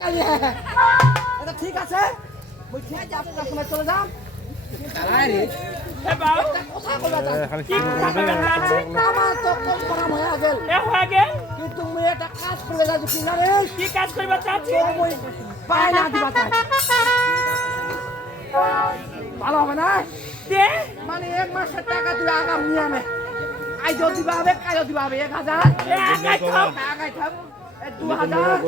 এটা ঠিক আছে বুঝছি যে আপনার সময় চলে যান কিন্তু মেয়েটা কাজ করে যাচ্ছি কিনা রে কি কাজ করবা চাচ্ছি পায় না দিবা চাই ভালো হবে না দে মানে 1 মাসের টাকা তুই আগাম নিয়ে আনে আইজো দিবা হবে কাজও দিবা হবে 1000 আগাই থাম আগাই থাম 2000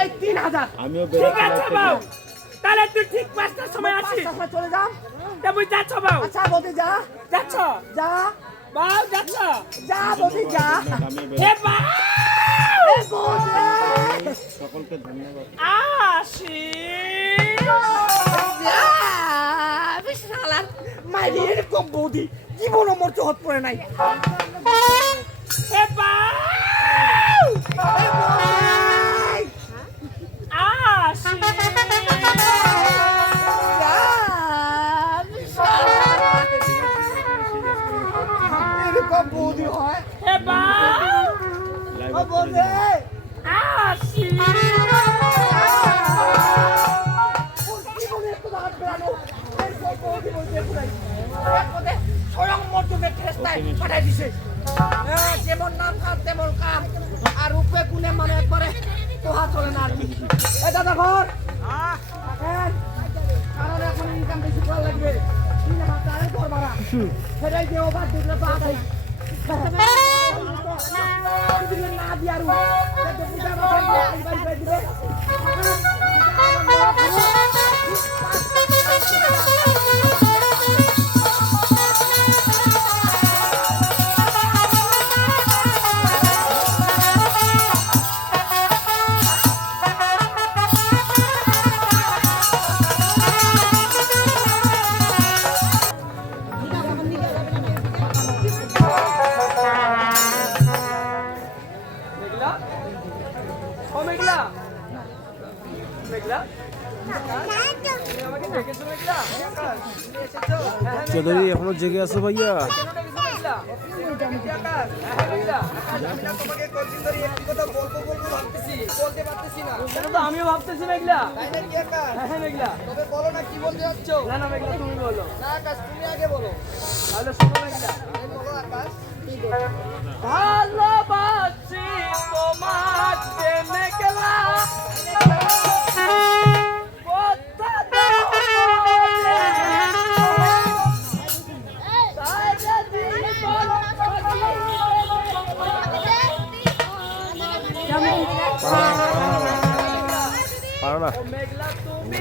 এই 3000 আমিও ঠিক আছে বাউ তাহলে তুই ঠিক 5টার সময় আসিস চলে যান তা মুই যাচ্ছ বাউ আচ্ছা বদি যা যাচ্ছ যা বাউ যাচ্ছ যা বদি যা হে বাউ এই বদি সকলকে ধন্যবাদ। আসি বিশালার মাইরি এরকম বৌদি জীবনও মোর চোখত পড়ে নাই হে বাউ আসি এরকম বৌদি হয় হে বাউ ও বৌদি আসি জীবনে একটু দাঁড়াতে পারো এই বৌদি বলতে পুরাই স্বয়ং মর্যাদা ঠেস্তায় পাঠাই দিছে যেমন নাম কাজ তেমন কাম আর রূপে গুণে মানে একবারে তোহা চলে না আর কি এই দাদা ঘর কারণ এখন ইনকাম বেশি করা লাগবে 3000 টাকা ঘর ভাড়া সেটাই যে ওভার দিলে তো আছেই না দিয়ে আর পূজা বাড়ি দিবে ও মেঘলা মেঘলা চৌধুরী এখনো জেগে আছো ভাইয়া? আমিও ভাবতেছি মেঘলা হ্যাঁ মেঘলা তবে বলো না কি বলতে যাচ্ছ না না মেঘলা তুমি বলো না আকাশ তুমি আগে বলো তাহলে শোনো মেঘলা বলো আকাশ ভালোবাসি তোমাকে মেঘলা পারো না মেঘলা তুমি